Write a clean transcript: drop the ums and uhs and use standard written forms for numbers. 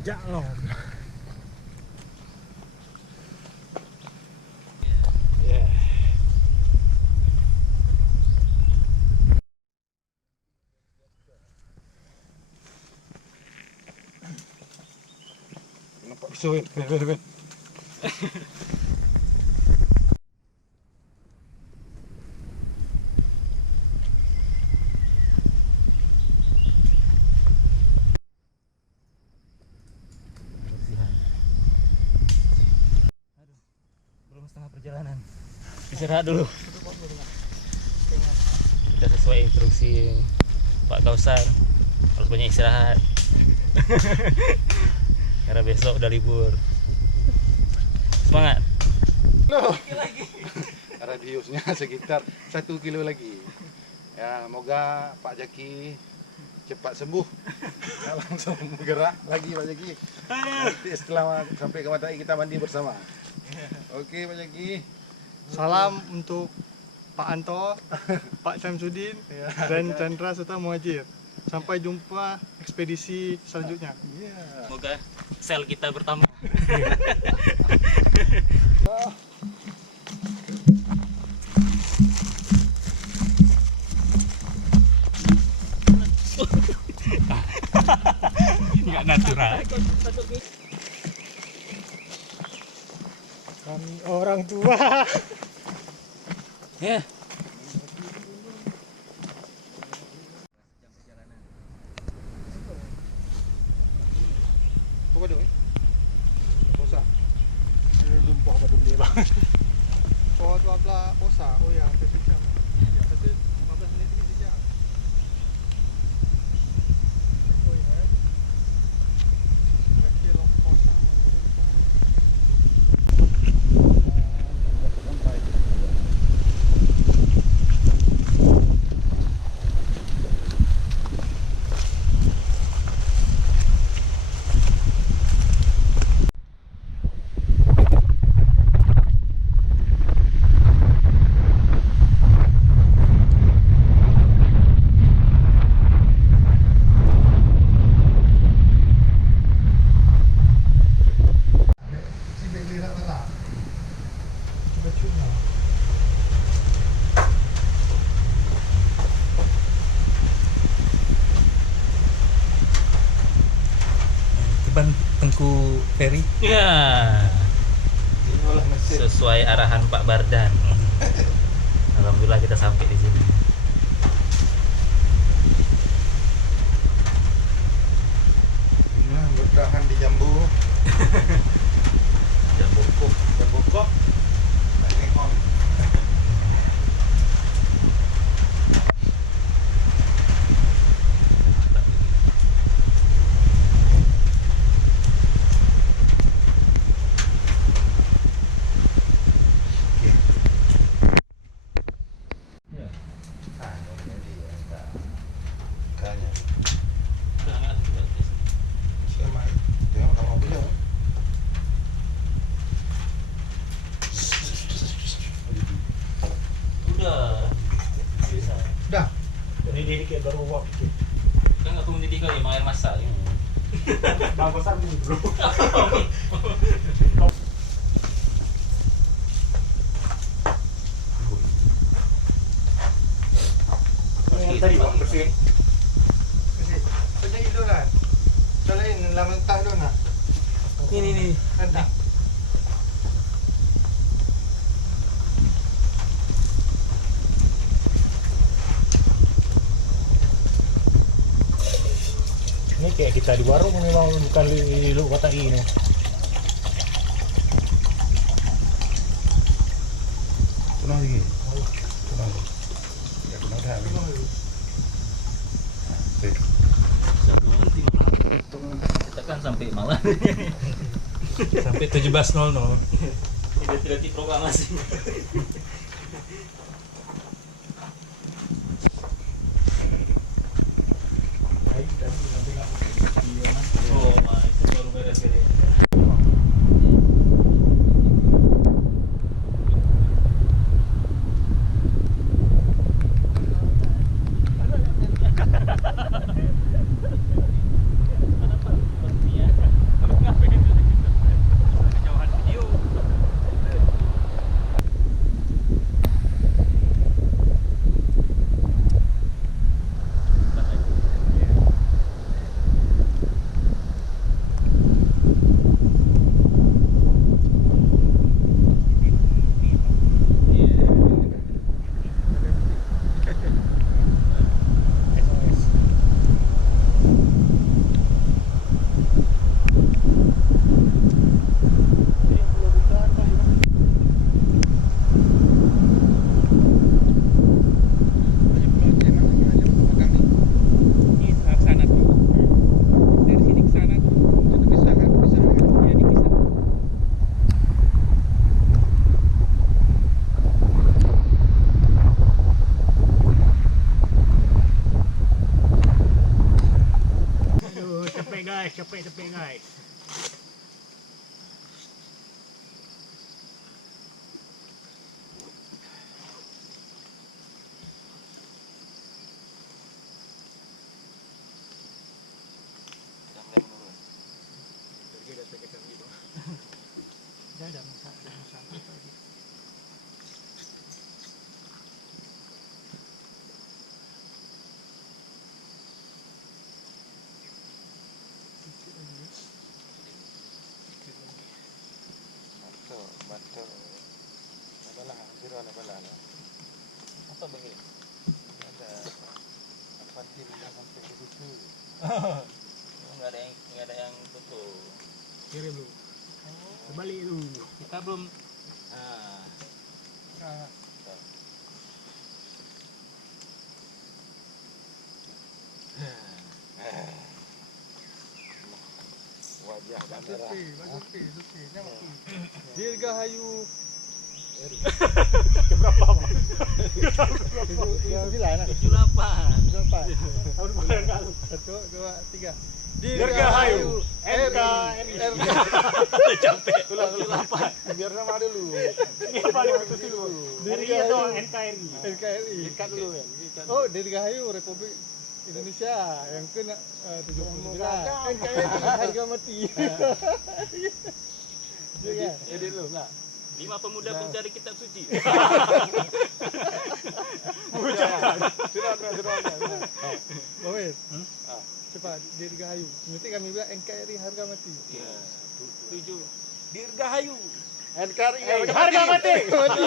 Jangan. Yeah. Nampak pisau kan? Ben. Belum setengah perjalanan, istirahat dulu. Sudah sesuai instruksi Pak Kausar, harus banyak istirahat. Karena besok udah libur. Semangat. Loh. Radiusnya sekitar 1 kilo lagi. Ya, moga Pak Jaki cepat sembuh. Ya, langsung bergerak lagi Pak Jaki. Nanti setelah sampai ke Matai kita mandi bersama. Oke Pak Jaki. Salam untuk Pak Anto, Pak Syamsuddin, dan Chandra serta Muhajir. Sampai jumpa ekspedisi selanjutnya. Iya. Semoga sel kita bertambah. Nggak natural. Kami orang tua. Ya. Apa dong? Posa. Lumpur badung dia bang. Oh 12 posa. Oh ya, hampir sejam. Tapi 15 menit ini sejam. Oh ya. Kaki lok posa menurut. Si Beli nak lah. Cuba cuma. Depan Tengku Ferry. Ya. Sesuai arahan Pak Bardan. Alhamdulillah kita sampai di sini. Nah, bertahan di Jambu. Jambu kok. Jambu kok. Lightning on. Kayaknya. Sama. Tengok kalau mobilnya. Udah. Bisa. Dah. Jadi dia kayak baru walk dikit. Kan nggak perlu mendidih kali, emang air masak. Bagusan dulu. Yang tadi bang bersih. Bersih. Tadi itu kan. Selain lama entah tu nak. Nih. Entah. Ini kayak kita di warung memang bukan di Luk Kota ini. Tunang lagi. Tunang. Ya tunang dah. Kita kan sampai malam. Sampai 17.00. Tidak tidak proklamasi. Oh, itu baru beres-beres. guys, capek-capek guys. Ada masalah. Bantu. Adalah hampir ada balana. Apa begini? Ada apa tidak sampai begitu. Nggak ada yang tutup. Kirim lu. Terbalik lu. Kita belum. Wajah dan merah. Dirgahayu. Berapa, Bang? Itu gila nah. 78. Berapa? Tahun kemarin kalau. 1, 2, 3. Dirgahayu NKRI. Capek. Ulang. Biar nama dulu. Ini apa diputusin lu? RI atau NKRI? NKRI. Ikat dulu kan. Oh, Dirgahayu Republik Indonesia yang kena 79. NKRI harga mati. Iya. Jadi lu enggak. 5 pemuda pencari kitab suci. Sudah. Bawes. Ah. Cepat Dirgahayu. Nanti kami bilang NKRI harga mati. Iya. 7. Dirgahayu. NKRI Harga mati. Mati.